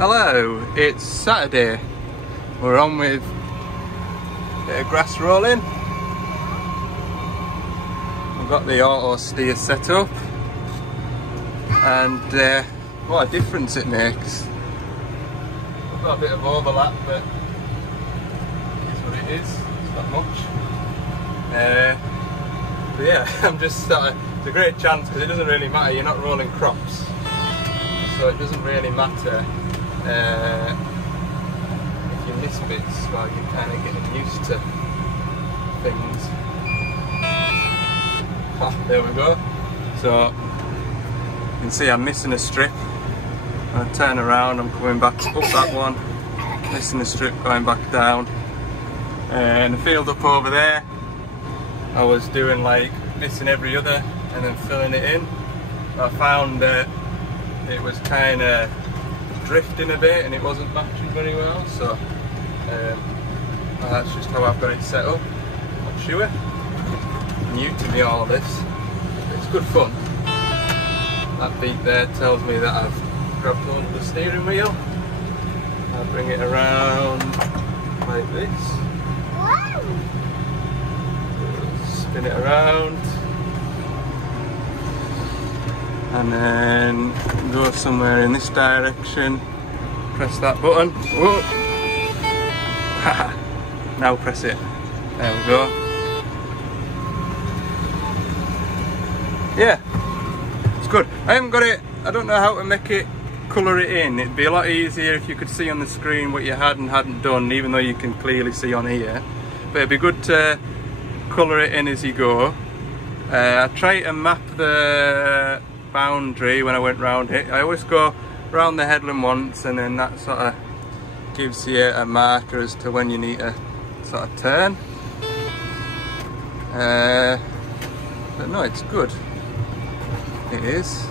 Hello, it's Saturday. We're on with a bit of grass rolling. We've got the auto steer set up, and what a difference it makes. We've got a bit of overlap, but it's what it is. It's not much. But yeah, I'm just it's a great chance because it doesn't really matter. You're not rolling crops, so it doesn't really matter. If you miss bits while you're kind of getting used to things. There we go. So you can see I'm missing a strip. When I turn around, I'm coming back up that one, missing a strip, going back down. And the field up over there, I was doing like missing every other and then filling it in. I found that it was kind of drifting a bit and it wasn't matching very well, so that's just how I've got it set up. Not sure. New to me all of this. It's good fun. That beat there tells me that I've grabbed hold of the steering wheel. I'll bring it around like this. Spin it around. And then go somewhere in this direction, press that button. Whoa! Now press it. There we go. Yeah, it's good. I haven't got it, I don't know how to make it colour it in. It'd be a lot easier if you could see on the screen what you had and hadn't done, even though you can clearly see on here. But it'd be good to colour it in as you go. I try to map the boundary when I went round it. I always go round the headland once, and then that sort of gives you a marker as to when you need to sort of turn. But no, it's good. It is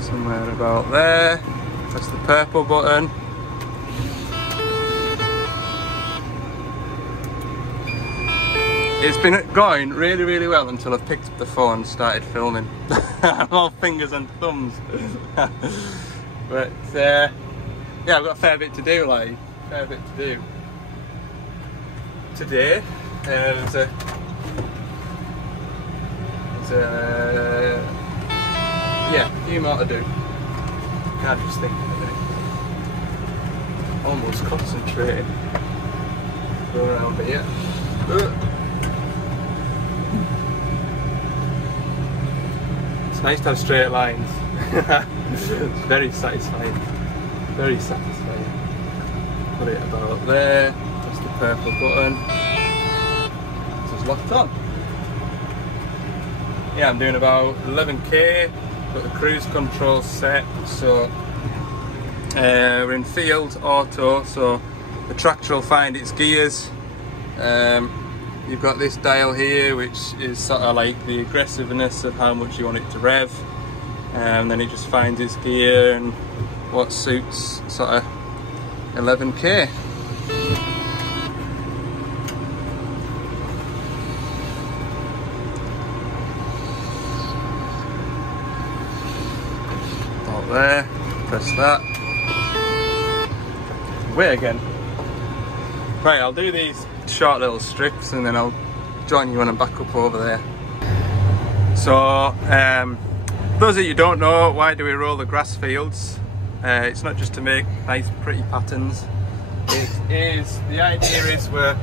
somewhere about there. Press the purple button. It's been going really, really well until I've picked up the phone and started filming. I'm all fingers and thumbs. But yeah, I've got a fair bit to do, Today, there's a few more to do. Can't just think of it. Almost concentrating. Go around here. It's nice to have straight lines. It's very satisfying. Very satisfying. Put it about there. Press the purple button. It's locked on. Yeah, I'm doing about 11k. Got the cruise control set, so we're in field auto, so the tractor will find its gears. You've got this dial here, which is sort of like the aggressiveness of how much you want it to rev, and then it just finds its gear and what suits sort of 11k. Up there, press that. Wait again. Right, I'll do these short little strips and then I'll join you when I'm back up over there. So, those of you who don't know, why do we roll the grass fields? It's not just to make nice pretty patterns. The idea is we're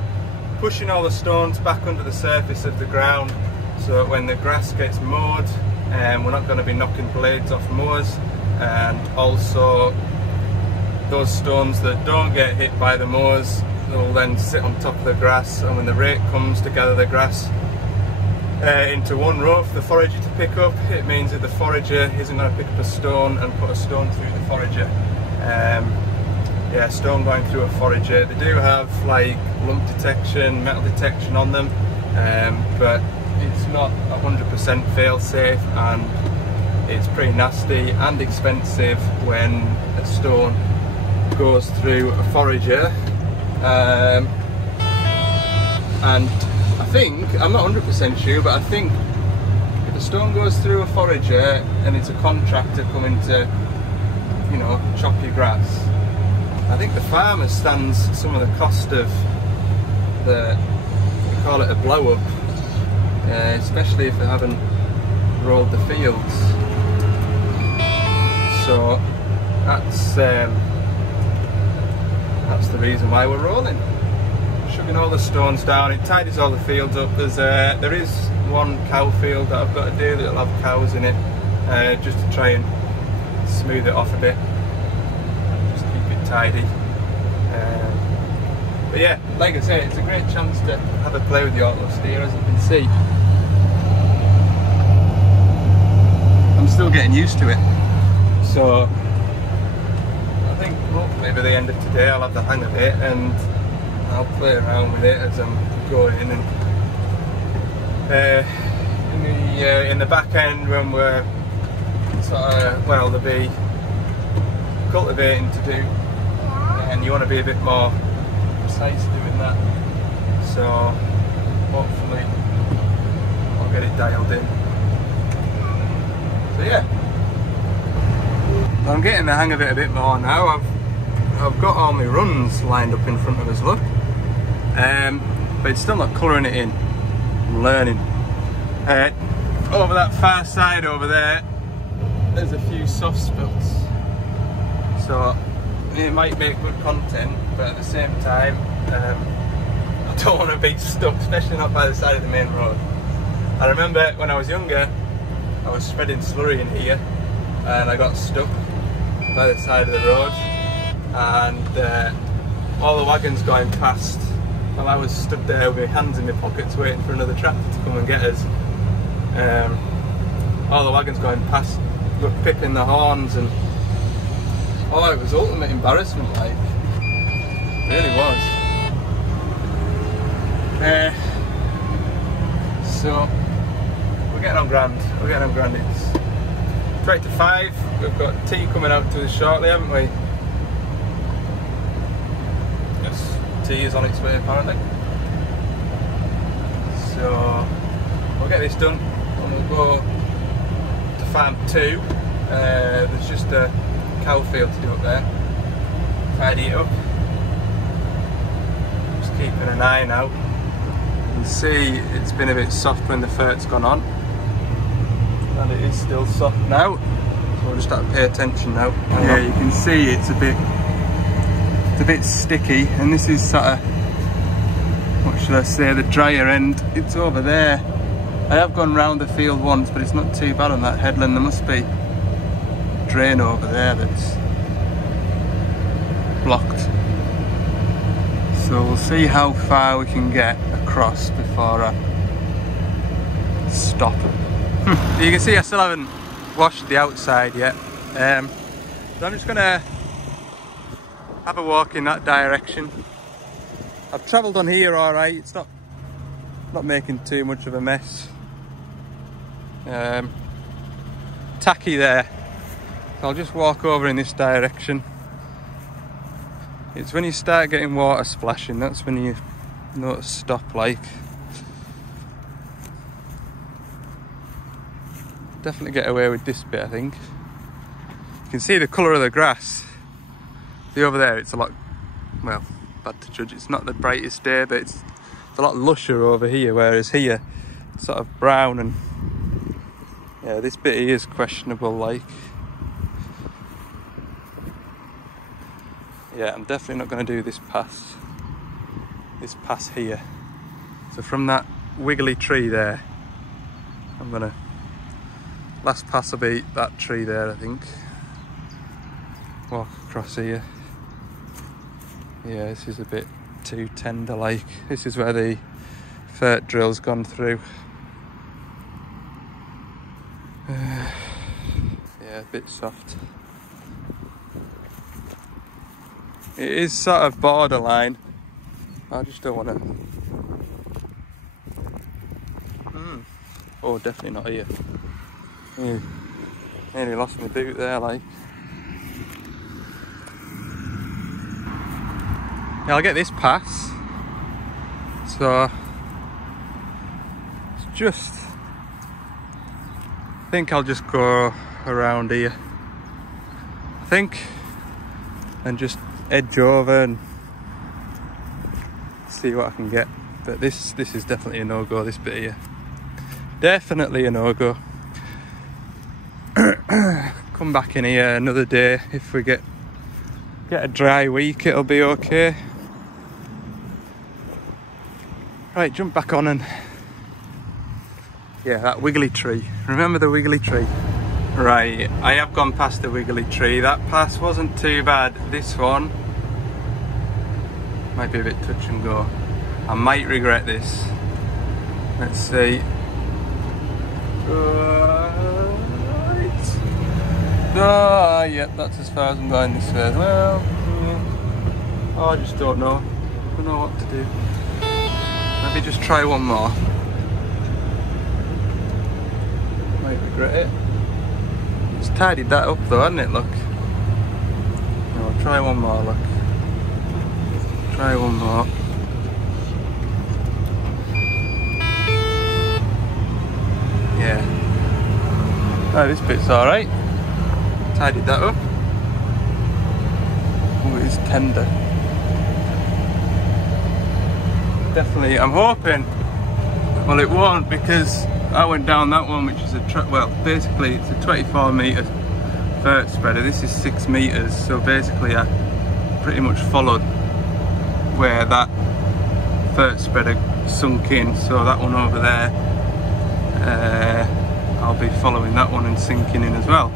pushing all the stones back under the surface of the ground, so when the grass gets mowed, we're not going to be knocking blades off mowers, and also those stones that don't get hit by the mowers will then sit on top of the grass, and when the rake comes to gather the grass into one row for the forager to pick up, it means that the forager isn't going to pick up a stone and put a stone through the forager. Yeah, stone going through a forager. They do have like lump detection, metal detection on them, but it's not 100% fail safe, and it's pretty nasty and expensive when a stone goes through a forager. And I think, I'm not 100% sure, but I think if a stone goes through a forager and it's a contractor coming to, you know, chop your grass, I think the farmer stands some of the cost of the, we call it a blow up, especially if they haven't rolled the fields. So that's the reason why we're rolling. Shoving all the stones down, it tidies all the fields up. There is one cow field that I've got to do that'll have cows in it, just to try and smooth it off a bit, just keep it tidy. But yeah, like I say, it's a great chance to have a play with the auto steer. As you can see, I'm still getting used to it, so I think hopefully by the end of today I'll have the hang of it and I'll play around with it as I'm going. And in the back end, when we're sort of, well, there'll be cultivating to do, and you want to be a bit more precise doing that. So hopefully I'll get it dialed in. So yeah, I'm getting the hang of it a bit more now. I've got all my runs lined up in front of us, look. But it's still not colouring it in. I'm learning. Over that far side over there, there's a few soft spots. So it might make good content, but at the same time, I don't want to be stuck, especially not by the side of the main road. I remember when I was younger, I was spreading slurry in here, and I got stuck by the side of the road, and all the wagons going past, while I was stood there with my hands in my pockets waiting for another tractor to come and get us. All the wagons going past were pipping the horns, and oh, it was ultimate embarrassment, like, it really was. So we're getting on grand, it's 20 to 5, we've got tea coming out to us shortly, haven't we? Yes, tea is on its way apparently. So we'll get this done and we'll go to farm 2. There's just a cow field to do up there, tidy it up, just keeping an eye now. You can see it's been a bit soft when the fert's gone on, and it is still soft now, so we'll just have to pay attention now. Yeah, you can see it's a bit sticky, and this is sort of, what should I say, the drier end. It's over there. I have gone round the field once, but it's not too bad on that headland. There must be a drain over there that's blocked. So we'll see how far we can get across before I stop. You can see I still haven't washed the outside yet. So I'm just gonna have a walk in that direction. I've travelled on here alright, it's not making too much of a mess. Tacky there, so I'll just walk over in this direction. It's when you start getting water splashing, that's when you notice stop, like. Definitely get away with this bit, I think. You can see the colour of the grass. See over there, it's a lot, well, bad to judge, it's not the brightest day, but it's a lot lusher over here, whereas here it's sort of brown, and yeah, this bit here is questionable, like. Yeah, I'm definitely not going to do this pass here. So from that wiggly tree there, I'm gonna, last pass will be that tree there, I think. Walk across here. Yeah, this is a bit too tender, like. This is where the fert drill's gone through. Yeah, a bit soft. It is sort of borderline. I just don't want to. Oh, definitely not here. Nearly lost my boot there, like. Yeah, I'll get this pass. So it's just, I think I'll just go around here. I think and just edge over and see what I can get. But this is definitely a no-go, this bit here. Definitely a no-go. Come back in here another day. If we get a dry week, it'll be okay. Right, jump back on and... yeah, that wiggly tree. Remember the wiggly tree? Right, I have gone past the wiggly tree. That pass wasn't too bad. This one might be a bit touch and go. I might regret this. Let's see. Right. Oh, yep, that's as far as I'm going this way as well. Yeah. Oh, I just don't know. I don't know what to do. Maybe just try one more. Might regret it. It's tidied that up though, hasn't it? Look. No, try one more, look. Try one more. Yeah. Oh, this bit's alright. Tidied that up. Oh, it is tender. Definitely, I'm hoping. Well, it won't, because I went down that one, which is well, basically it's a 24 metre vert spreader. This is 6 metres, so basically I pretty much followed where that vert spreader sunk in. So that one over there, I'll be following that one and sinking in as well.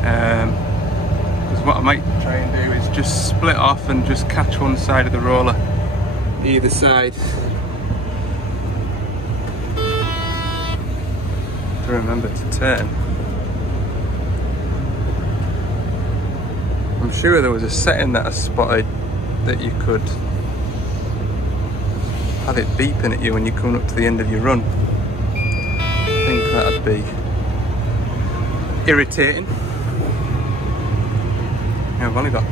Because what I might try and do is just split off and just catch one side of the roller, either side. To remember to turn. I'm sure there was a setting that I spotted that you could have it beeping at you when you're coming up to the end of your run. I think that'd be irritating. Yeah, I've only got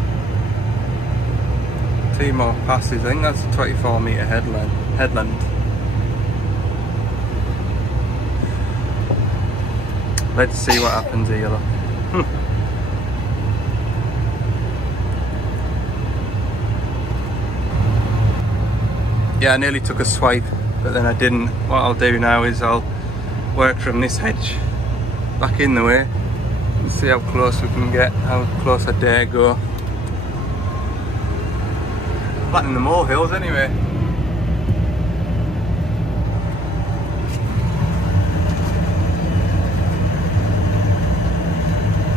2 more passes. I think that's a 24 metre headland. Let's see what happens here, look. Yeah, I nearly took a swipe, but then I didn't. What I'll do now is I'll work from this hedge back in the way and see how close we can get, how close I dare go. Flattening the molehills anyway.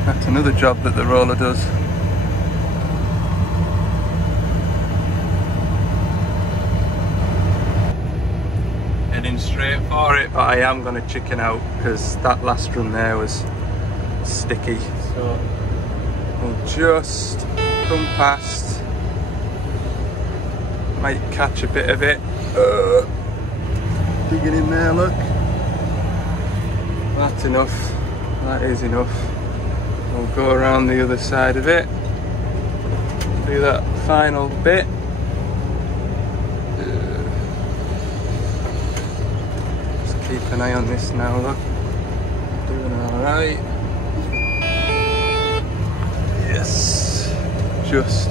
That's another job that the roller does. Heading straight for it, but I am going to chicken out because that last run there was sticky. So we'll just come past, might catch a bit of it. Digging in there, look. That's enough. That is enough. We'll go around the other side of it, do that final bit. Just keep an eye on this now, look. Doing alright. Yes. Just.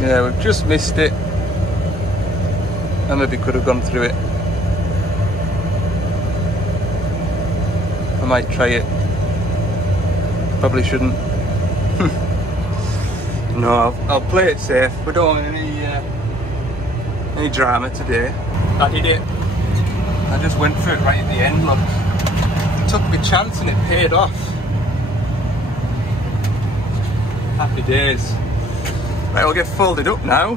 Yeah, we've just missed it. I maybe could have gone through it. I might try it. Probably shouldn't. No, I'll play it safe. We don't want any drama today. I did it. I just went for it right at the end, look. Took my chance and it paid off. Happy days. Right, I'll get folded up now.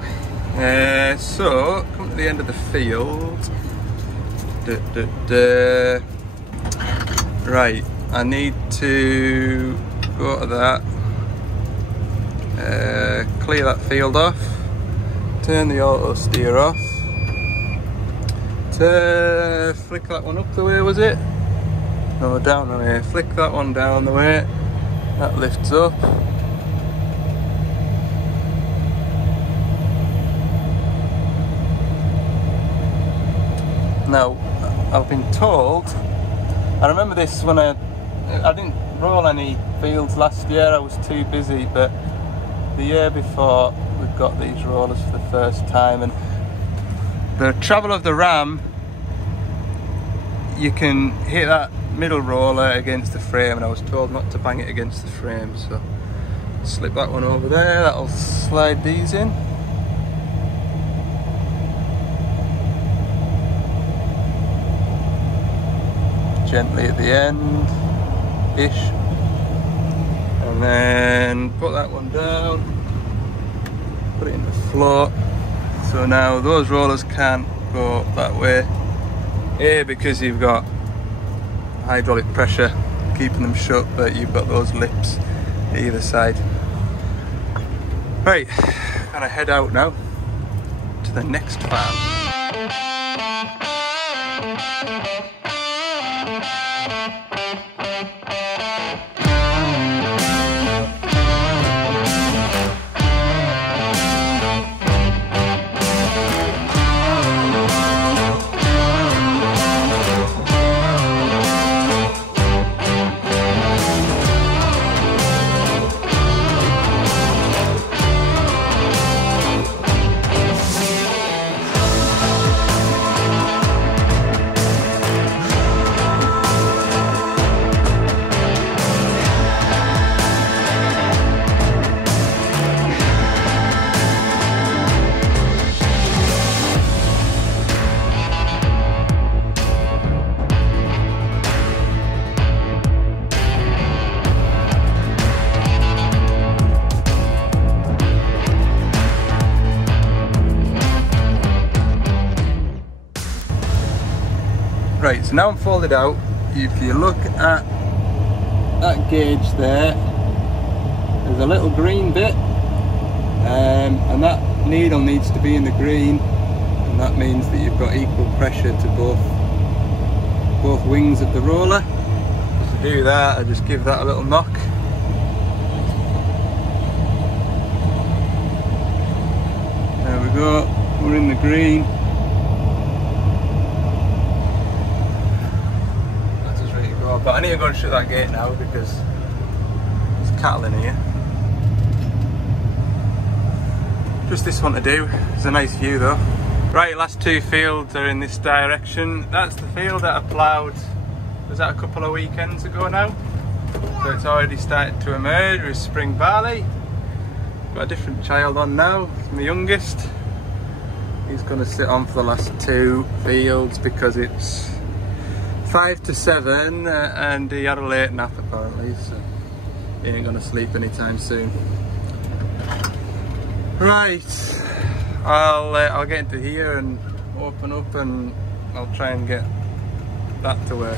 So, come to the end of the field. Right, I need to go to that, clear that field off, turn the auto steer off, flick that one up the way, was it? No, down the way. Flick that one down the way, that lifts up. Now, I've been told, I remember this when I didn't roll any fields last year, I was too busy, but the year before we got these rollers for the first time, and the travel of the ram, you can hit that middle roller against the frame, and I was told not to bang it against the frame, so slip that one over there, that'll slide these in. Gently at the end, ish. And then put that one down, put it in the float. So now those rollers can't go that way. A, because you've got hydraulic pressure keeping them shut, but you've got those lips either side. Right, gonna head out now to the next farm. Right, so now I'm folded out. If you look at that gauge there, there's a little green bit, and that needle needs to be in the green, and that means that you've got equal pressure to both wings of the roller. To do that, I just give that a little knock. There we go, we're in the green. But I need to go and shut that gate now because there's cattle in here. Just this one to do. It's a nice view though. Right, last two fields are in this direction. That's the field that I ploughed, was that a couple of weekends ago now? So it's already started to emerge with spring barley. Got a different child on now, it's my youngest. He's going to sit on for the last two fields because it's 5 to 7 and he had a late nap apparently, so he ain't gonna sleep anytime soon. Right, I'll get into here and open up and I'll try and get that to work.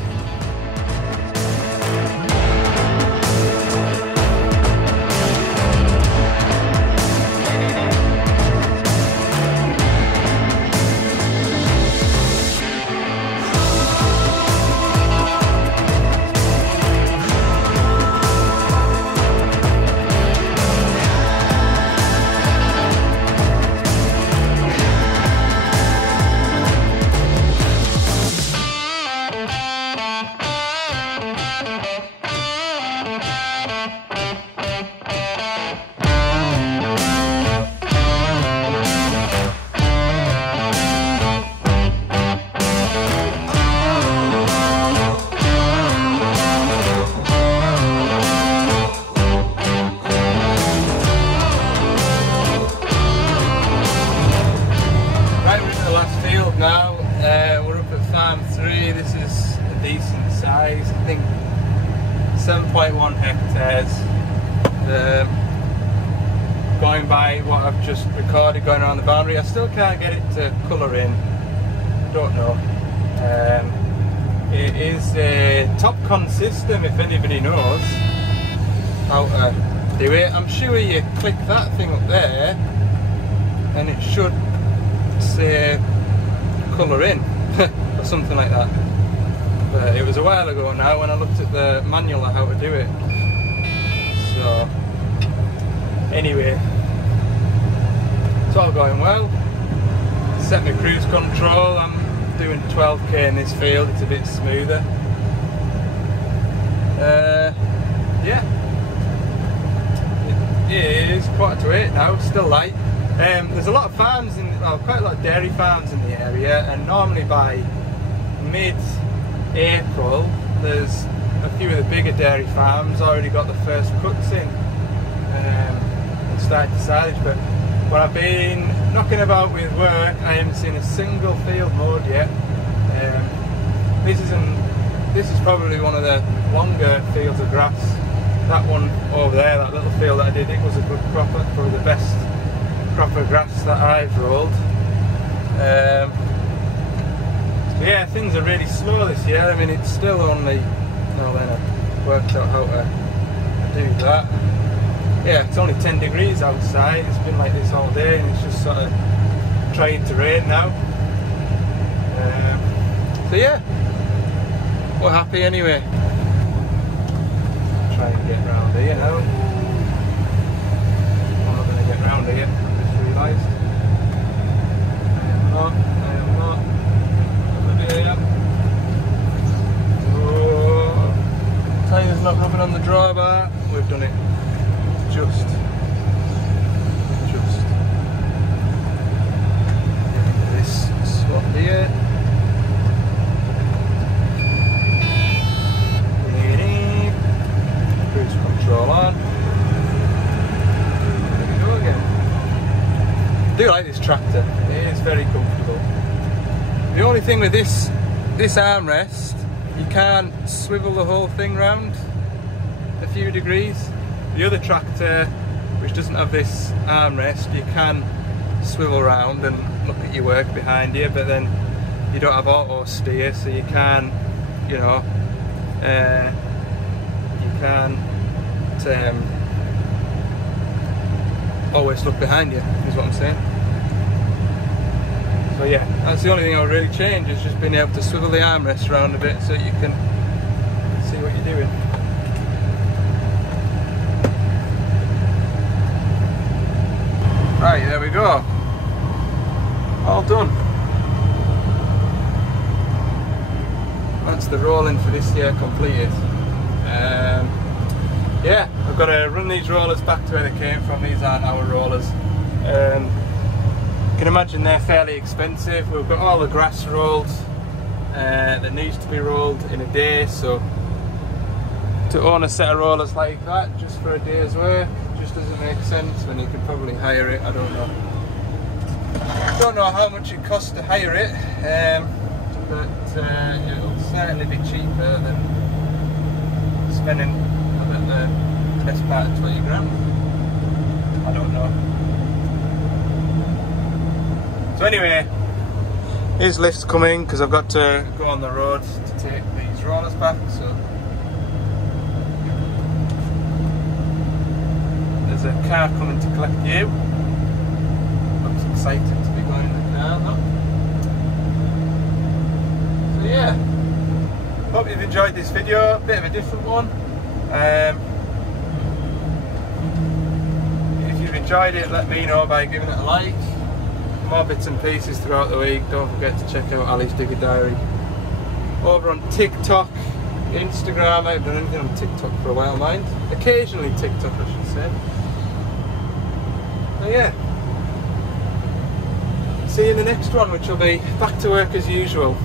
Now we're up at farm 3. This is a decent size, I think 7.1 hectares. Going by what I've just recorded going around the boundary, I still can't get it to colour in, don't know. It is a Topcon system if anybody knows how to do it. I'm sure you click that thing up there and it should say colour in or something like that, but it was a while ago now when I looked at the manual of how to do it. So anyway, it's all going well. Set my cruise control, I'm doing 12k in this field, it's a bit smoother. yeah, it is 7:45 now, still light. There's a lot of farms, quite a lot of dairy farms in the area, and normally by mid-April there's a few of the bigger dairy farms already got the first cuts in and started to silage. But when I've been knocking about with work, I haven't seen a single field mowed yet. This is probably one of the longer fields of grass. That one over there, that little field that I did, it was a good cropper, probably the best crop of grass that I've rolled. So yeah, things are really slow this year. I mean, it's still only, well then I've worked out how to do that. Yeah, it's only 10 degrees outside. It's been like this all day, and it's just sort of trying to rain now. So yeah, we're happy anyway. Try and get round here now. I'm not going to get round here, I just realised. I am not. Over there. Oh, tyre's not rubbing on the drawbar. We've done it. Just. This swap here. Cruise control on. There we go again. I do like this tractor. It is very comfortable. The only thing with this armrest, you can't swivel the whole thing round a few degrees. The other tractor, which doesn't have this armrest, you can swivel round and look at your work behind you, but then you don't have auto steer, so you can't, you know, you can't always look behind you, is what I'm saying. So yeah, that's the only thing I would really change, is just being able to swivel the armrest around a bit so you can see what you're doing. Right, there we go. All done. That's the rolling for this year completed. Yeah, I've got to run these rollers back to where they came from. These aren't our rollers. You can imagine they're fairly expensive. We've got all the grass rolled that needs to be rolled in a day, so to own a set of rollers like that just for a day's work just doesn't make sense when you can probably hire it. I don't know how much it costs to hire it, but it'll certainly be cheaper than spending the best part of 20 grand. I don't know. So anyway, here's lifts coming because I've got to go on the road to take these rollers back. So there's a car coming to collect you. Looks excited to be going in the car though. So yeah, hope you've enjoyed this video, a bit of a different one. If you've enjoyed it, let me know by giving it a like. More bits and pieces throughout the week. Don't forget to check out Ali's Digger Diary. Over on TikTok, Instagram. I haven't done anything on TikTok for a while, mind. Occasionally TikTok, I should say. So yeah, see you in the next one, which will be back to work as usual.